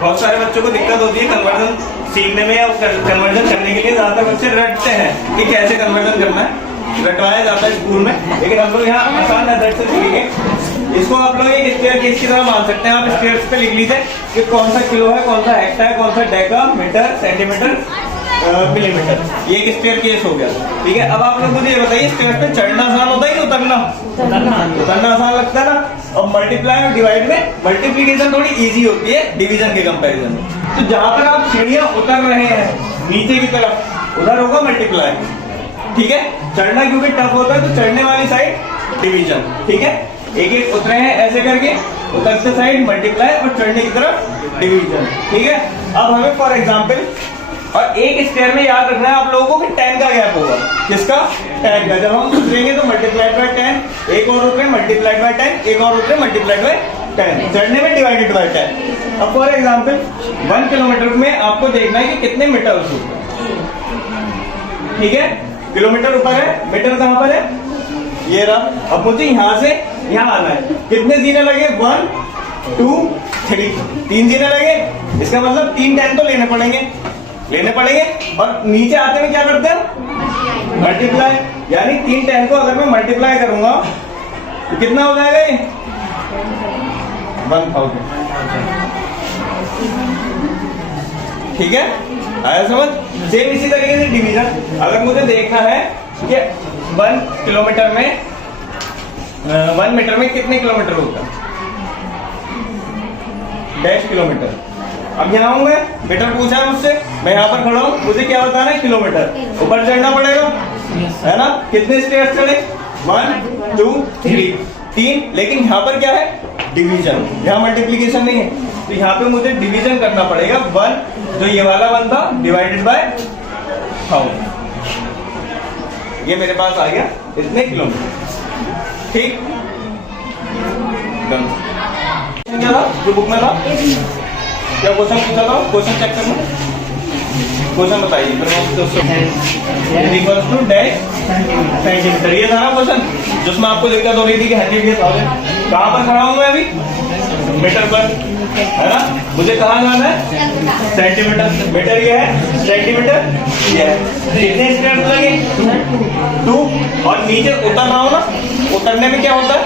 बहुत सारे बच्चों को दिक्कत होती है कन्वर्जन सीखने में या कन्वर्जन करने के लिए। ज्यादातर बच्चे रटते हैं कि कैसे कन्वर्जन करना है, रटवाया जाता है स्कूल में, लेकिन हम लोग यहाँ आसान मेथड से सीखेंगे। इसको आप लोग एक स्क्वायर केस की तरह मान सकते हैं। आप स्क्वायर्स पे लिख लीजिए कि कौन सा किलो है, कौन सा हेक्टा है, कौन सा डेका, मीटर, सेंटीमीटर, मिलीमीटर। ये एक स्क्वायर केस हो गया, ठीक है। अब आप लोग मुझे ये बताइए, स्क्वायर पे चढ़ना आसान होता है कि उतरना? उतरना आसान लगता है ना। और मल्टीप्लाई और डिवाइड में मल्टीप्लीकेशन थोड़ी इजी होती है डिवीजन के कंपैरिजन में। तो जहां पर आप सीढ़ियां उतर रहे हैं नीचे की तरफ, उधर होगा मल्टीप्लाई, ठीक है। चढ़ना क्योंकि टफ होता है तो चढ़ने वाली साइड डिवीजन, ठीक है। एक एक उतरे हैं ऐसे करके, उतरते साइड मल्टीप्लाई और चढ़ने की तरफ डिवीजन, ठीक है। अब हमें फॉर एग्जांपल, और एक स्क्वायर में याद रखना है आप लोगों को कि 10 का गैप होगा। किसका? 10 का। जब हम उतरेंगे तो मल्टीप्लाइड बाय 10, एक और उतरे मल्टीप्लाइड बाय 10, एक और उतरे मल्टीप्लाइड बाय 10, चढ़ने में डिवाइडेड बाय 10। अब फॉर एग्जांपल 1 किलोमीटर में आपको देखना है कि कितने मीटर ऊपर, ठीक है। किलोमीटर ऊपर है, मीटर कहां पर है? ये रहा। अब मुझे यहां से यहां आना है। कितने जीने लगे? 1 2 3, 3 जीने लगे। इसका मतलब 3 10 तो लेने पड़ेंगे। और नीचे आते में क्या करते हैं? मल्टीप्लाई। यानी 3 10 को अगर मैं मल्टीप्लाई करूंगा तो कितना हो जाएगा ये? 1000, ठीक है। आया समझ? सेम इसी तरीके से डिवीजन। अगर मुझे देखना है कि 1 किलोमीटर में 1 मीटर में कितने किलोमीटर होता है? Dash kilometre. अब यहाँ हूँ मैं, मीटर पूछा है मुझसे, मैं यहाँ पर खड़ा हूँ, मुझे क्या बताना है? किलोमीटर। ऊपर चढ़ना पड़ेगा, है ना। कितने स्टेयर्स चढ़े? 1 2 3। लेकिन यहाँ पर क्या है? डिवीजन। यहाँ मल्टीप्लीकेशन नहीं है, तो यहाँ पे मुझे डिवीजन करना पड़ेगा। 1 जो ये वाला 1 था डिवाइडेड बाय 1000, ये मेरे पास आ गया इतने किलोमीटर, ठीक। क्या था जो बुक में था? क्या क्वेश्चन पूछा था? क्वेश्चन चेक करना, क्वेश्चन बताइए। इक्वल्स टू डैश सेंटीमीटर, ये था ना क्वेश्चन जिसमें आपको दिक्कत हो रही थी कि 100,000। कहाँ पर खड़ा हूँ मैं अभी? मीटर पर, है ना। मुझे कहाँ जाना है? सेंटीमीटर। मीटर ये है, सेंटीमीटर ये है। कितने स्टेप्स लगे? 2। और नीचे उतर रहा हूँ ना, उतरने में क्या होता है?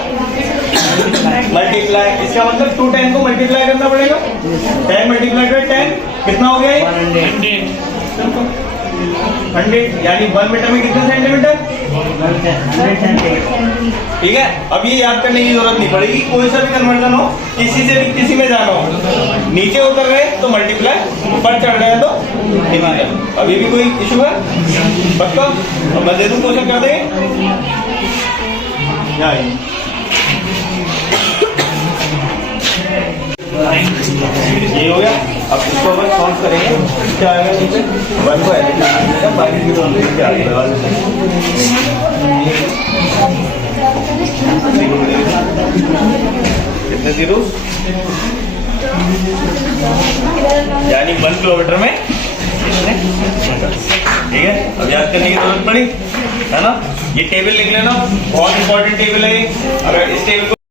मल्टीप्लाई। इसका मतलब 2 10 को मल्टीप्लाई करना पड़ेगा। 10 मल्टीप्लाई बाय 10 कितना हो गया ये? 100। यानी 1 मीटर में कितने सेंटीमीटर? 100, ठीक है। अब ये याद करने की जरूरत नहीं पड़ेगी, कोई सा भी कन्वर्जन हो, किसी से भी किसी में जाना हो, नीचे उतर रहे तो मल्टीप्लाई, ऊपर चढ़ रहे तो डिवाइड। अभी भी कोई इशू है? पक्का? अब मैं दे दूं, क्वेश्चन कर देंगे। ये हो गया। अब इसको अगर सॉल्व करेंगे क्या आएगा? नीचे 1 को ऐसे लिखा, बाकी की तो क्या आएगा? कितने जीरो? यानी 1 किलोमीटर में कितने? ठीक है। अब याद करने की जरूरत पड़ी, है ना। ये टेबल लिख लेना, बहुत इंपॉर्टेंट टेबल है। अगर इस टेबल को